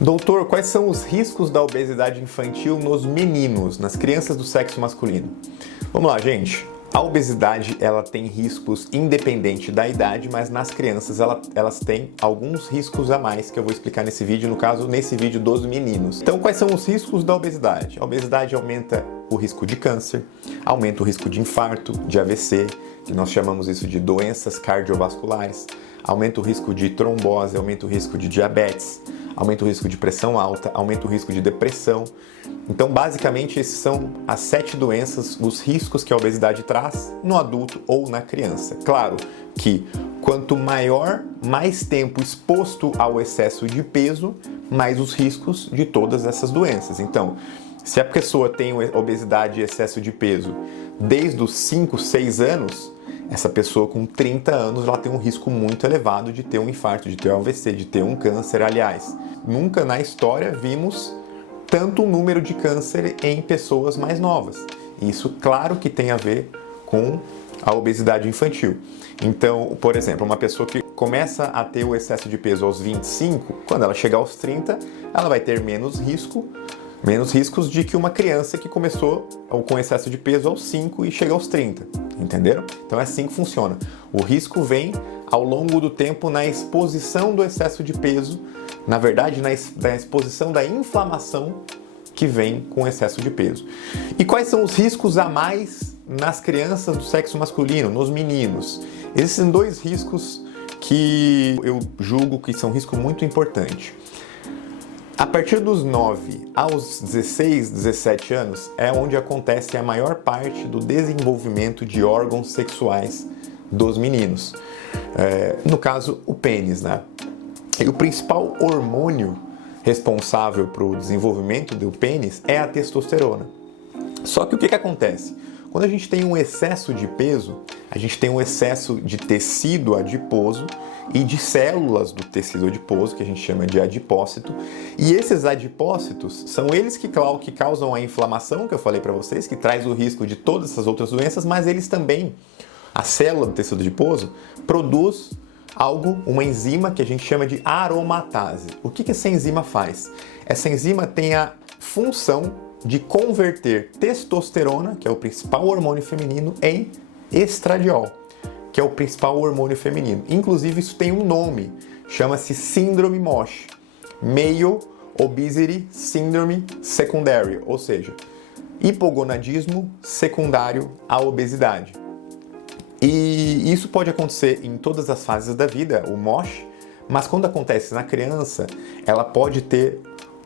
Doutor, quais são os riscos da obesidade infantil nos meninos, nas crianças do sexo masculino? Vamos lá, gente. A obesidade, ela tem riscos independente da idade, mas nas crianças elas têm alguns riscos a mais que eu vou explicar nesse vídeo, no caso, nesse vídeo dos meninos. Então, quais são os riscos da obesidade? A obesidade aumenta o risco de câncer, aumenta o risco de infarto, de AVC, que nós chamamos isso de doenças cardiovasculares, aumenta o risco de trombose, aumenta o risco de diabetes, aumenta o risco de pressão alta, aumenta o risco de depressão. Então, basicamente, esses são as 7 doenças, os riscos que a obesidade traz no adulto ou na criança. Claro que quanto maior, mais tempo exposto ao excesso de peso, mais os riscos de todas essas doenças. Então, se a pessoa tem obesidade e excesso de peso desde os 5, 6 anos, essa pessoa com 30 anos ela tem um risco muito elevado de ter um infarto, de ter um AVC, de ter um câncer. Aliás, nunca na história vimos tanto número de câncer em pessoas mais novas. Isso, claro que tem a ver com a obesidade infantil. Então, por exemplo, uma pessoa que começa a ter o excesso de peso aos 25, quando ela chegar aos 30, ela vai ter menos riscos de que uma criança que começou com excesso de peso aos 5 e chega aos 30, entenderam? Então é assim que funciona. O risco vem ao longo do tempo na exposição do excesso de peso, na verdade na exposição da inflamação que vem com excesso de peso. E quais são os riscos a mais nas crianças do sexo masculino, nos meninos? Existem 2 riscos que eu julgo que são risco muito importante. A partir dos 9 aos 16, 17 anos é onde acontece a maior parte do desenvolvimento de órgãos sexuais dos meninos. No caso, o pênis, né? E o principal hormônio responsável para o desenvolvimento do pênis é a testosterona. Só que o que acontece? Quando a gente tem um excesso de peso, a gente tem um excesso de tecido adiposo e de células do tecido adiposo, que a gente chama de adipócito. E esses adipócitos são eles que causam a inflamação, que eu falei para vocês, que traz o risco de todas essas outras doenças, mas eles também, a célula do tecido adiposo, produz uma enzima que a gente chama de aromatase. O que essa enzima faz? Essa enzima tem a função de converter testosterona, que é o principal hormônio feminino, em estradiol, que é o principal hormônio feminino. Inclusive, isso tem um nome, chama-se síndrome MOSH, Male Obesity Syndrome Secondary, ou seja, hipogonadismo secundário à obesidade. E isso pode acontecer em todas as fases da vida, o MOSH, mas quando acontece na criança, ela pode ter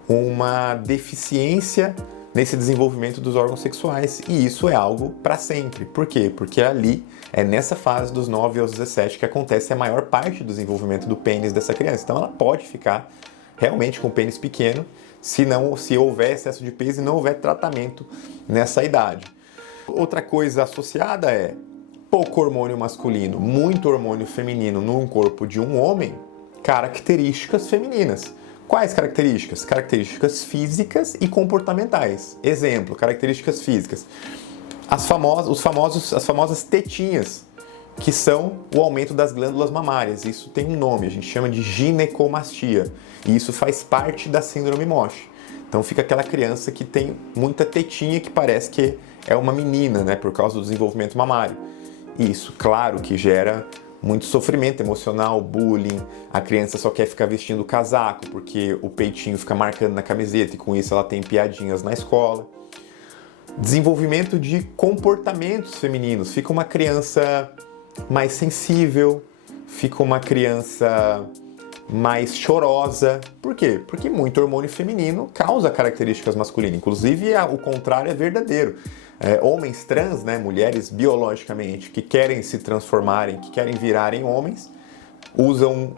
uma deficiência nesse desenvolvimento dos órgãos sexuais, e isso é algo para sempre. Por quê? Porque ali é nessa fase dos 9 aos 17 que acontece a maior parte do desenvolvimento do pênis dessa criança. Então ela pode ficar realmente com o pênis pequeno se houver excesso de peso e não houver tratamento nessa idade. Outra coisa associada é pouco hormônio masculino, muito hormônio feminino num corpo de um homem, características femininas. Quais características? Características físicas e comportamentais. Exemplo, características físicas. As famosas tetinhas, que são o aumento das glândulas mamárias. Isso tem um nome, a gente chama de ginecomastia. E isso faz parte da síndrome MOSH. Então fica aquela criança que tem muita tetinha que parece que é uma menina, né, por causa do desenvolvimento mamário. E isso, claro, que gera muito sofrimento emocional, bullying, a criança só quer ficar vestindo casaco porque o peitinho fica marcando na camiseta e com isso ela tem piadinhas na escola. Desenvolvimento de comportamentos femininos, fica uma criança mais sensível, fica uma criança mais chorosa. Por quê? Porque muito hormônio feminino causa características masculinas, inclusive o contrário é verdadeiro. Homens trans, né, mulheres biologicamente que querem se transformarem, que querem virarem homens, usam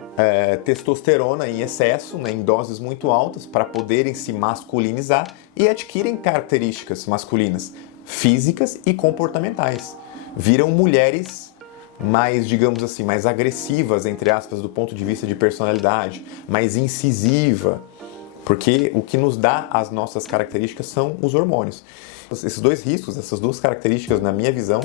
testosterona em excesso, né, em doses muito altas, para poderem se masculinizar e adquirem características masculinas, físicas e comportamentais. Viram mulheres mais, digamos assim, mais agressivas, entre aspas, do ponto de vista de personalidade, mais incisiva, porque o que nos dá as nossas características são os hormônios. Esses 2 riscos, essas 2 características, na minha visão,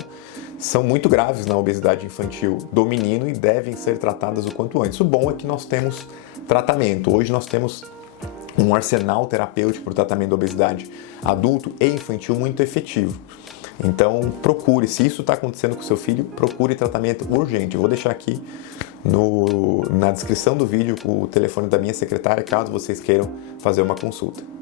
são muito graves na obesidade infantil do menino e devem ser tratadas o quanto antes. O bom é que nós temos tratamento. Hoje nós temos um arsenal terapêutico para o tratamento da obesidade adulto e infantil muito efetivo. Então procure, se isso está acontecendo com o seu filho, procure tratamento urgente. Eu vou deixar aqui na descrição do vídeo o telefone da minha secretária, caso vocês queiram fazer uma consulta.